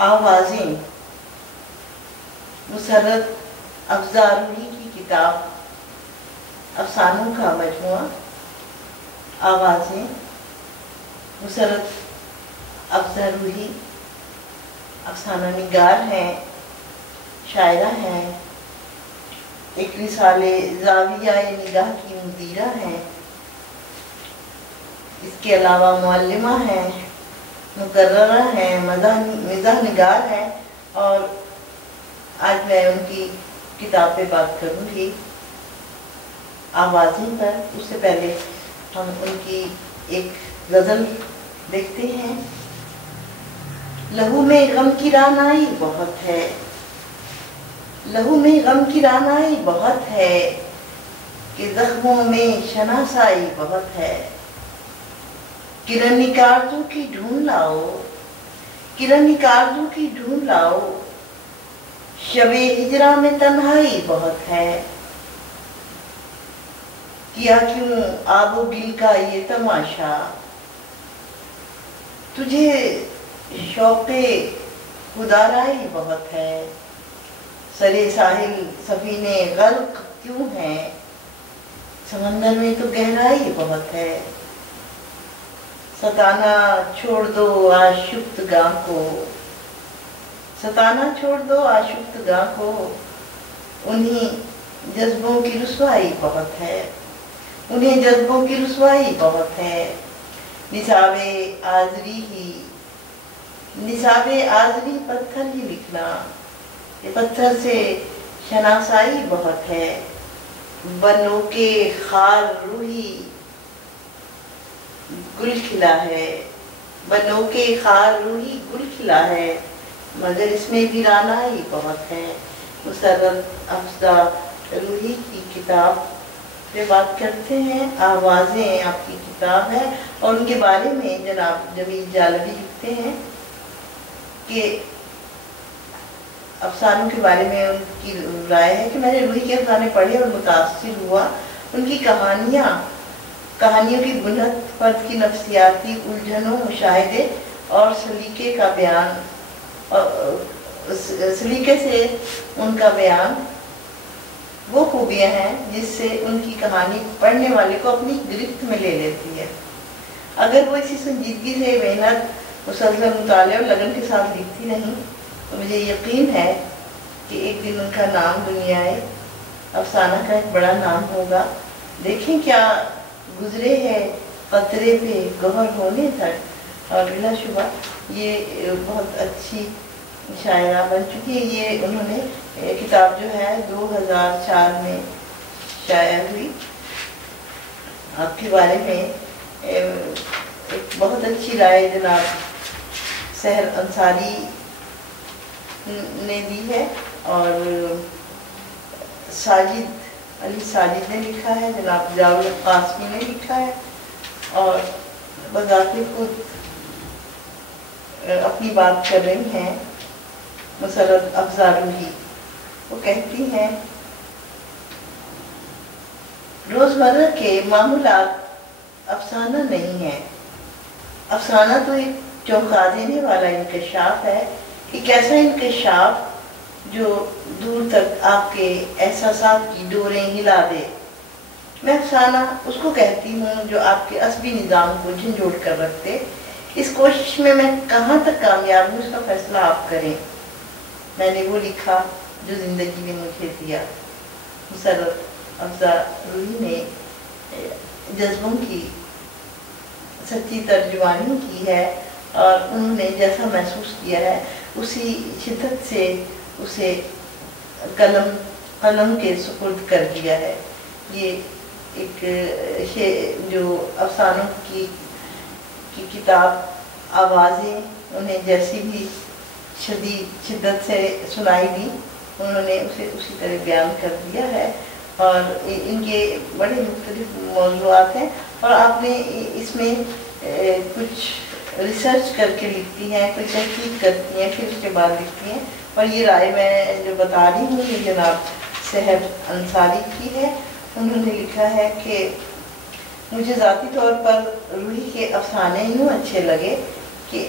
آوازیں مسرت افزا روحی کی کتاب افسانوں کا مجموعہ آوازیں مسرت افزا روحی افسانہ نگار ہیں، شاعرہ ہیں، ایک رسالے زاویہ نگاہ کی مدیرہ ہیں، اس کے علاوہ معلمہ ہیں، مقررہ ہیں، مزاح نگار ہیں، اور آج میں ان کی کتاب پہ بات کروں گی آوازیں پر۔ اس سے پہلے ہم ان کی ایک غزل دیکھتے ہیں۔ لہو میں غم کی رعنائی بہت ہے، لہو میں غم کی رعنائی بہت ہے، کہ زخموں میں شناسائی بہت ہے۔ کرن نکارتوں کی ڈھونڈ لاؤ، کرن نکارتوں کی ڈھونڈ لاؤ، شب ہجرا میں تنہائی بہت ہے۔ کیا کیوں آب و گل کا یہ تماشا، تجھے شوق خدارائی بہت ہے۔ سرے ساحل سفینے غرق کیوں ہیں، سمندر میں تو گہرائی بہت ہے۔ ستانا چھوڑ دو آشفتگاں کو، ستانا چھوڑ دو آشفتگاں کو، انہیں جذبوں کی رسوائی بہت ہے، انہیں جذبوں کی رسوائی بہت ہے۔ نصاب آزری ہی، نصاب آزری پتھر ہی لکھنا، یہ پتھر سے شناسائی بہت ہے۔ بنو کے خار روحی گل کھلا ہے، بنو کے خار روحی گل کھلا ہے، مگر اس میں ویرانائی بہت ہے۔ مسرت افزا روحی کی کتاب پہ بات کرتے ہیں۔ آوازیں آپ کی کتاب ہے، اور ان کے بارے میں جناب جمیل جالبی لکھتے ہیں کہ افسانوں کے بارے میں ان کی رائے ہے کہ میں نے روحی کے افسانے پڑھے اور متاثر ہوا۔ ان کی کہانیوں کی بنیاد فرد کی نفسیاتی الجھنوں، مشاہدے اور سلیقے کا بیان، سلیقے سے ان کا بیان وہ خوبیاں ہیں جس سے ان کی کہانی پڑھنے والے کو اپنی گرفت میں لے لیتی ہے۔ اگر وہ اسی سنجیدگی سے محنت، مسلسل مطالعہ اور لگن کے ساتھ لکھتی نہیں تو مجھے یقین ہے کہ ایک دن ان کا نام دنیائے افسانہ کا ایک بڑا نام ہوگا۔ دیکھیں کیا گزرے ہے قطرے پہ گوہر ہونے تک، اور بلا شبہ یہ بہت اچھی شاعرہ بن چکی ہے۔ یہ انہوں نے کتاب جو ہے 2004 میں شائع ہوئی۔ آپ کے بارے میں ایک بہت اچھی رائے جناب سحر انصاری نے دی ہے، اور ساجد علی ساجد نے لکھا ہے، جناب جاوید قاسمی نے لکھا ہے، اور بذات خود اپنی بات کر رہی ہیں مسرت افزا روحی۔ وہ کہتی ہیں روزمرہ کے معمولات افسانہ نہیں ہے، افسانہ تو ایک چونکا دینے والا انکشاف ہے، ایک ایسا انکشاف جو دور تک آپ کے احساسات کی ڈوریں ہلا دے۔ میں افسانہ اس کو کہتی ہوں جو آپ کے عصبی نظام کو جھنجھوڑ کر رکھتے۔ اس کوشش میں کہاں تک کامیاب ہوں اس کا فیصلہ آپ کریں۔ میں نے وہ لکھا جو زندگی نے مجھے دیا۔ مسرت افزا روحی نے جذبوں کی سچی ترجمانی کی ہے، اور انہوں نے جیسا محسوس کیا ہے اسی شدت سے اسے قلم کے سپرد کر دیا ہے۔ یہ ایک جو افسانوں کی کتاب آوازیں انہیں جیسی بھی شدت سے سنائی دی، انہوں نے اسے اسی طرح بیان کر دیا ہے، اور ان کے بڑے مختلف موضوعات ہیں، اور آپ نے اس میں کچھ ریسرچ کر کے لکھتی ہیں، کوئی تحقیق کرتی ہیں، پھر اس کے بعد لکھتی ہیں، اور یہ رائے میں جو بتا رہی ہوں یہ جناب سحر انصاری کی ہے۔ انہوں نے لکھا ہے کہ مجھے ذاتی طور پر روحی کے افسانے یوں اچھے لگے کہ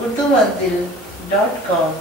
urdumanzil.com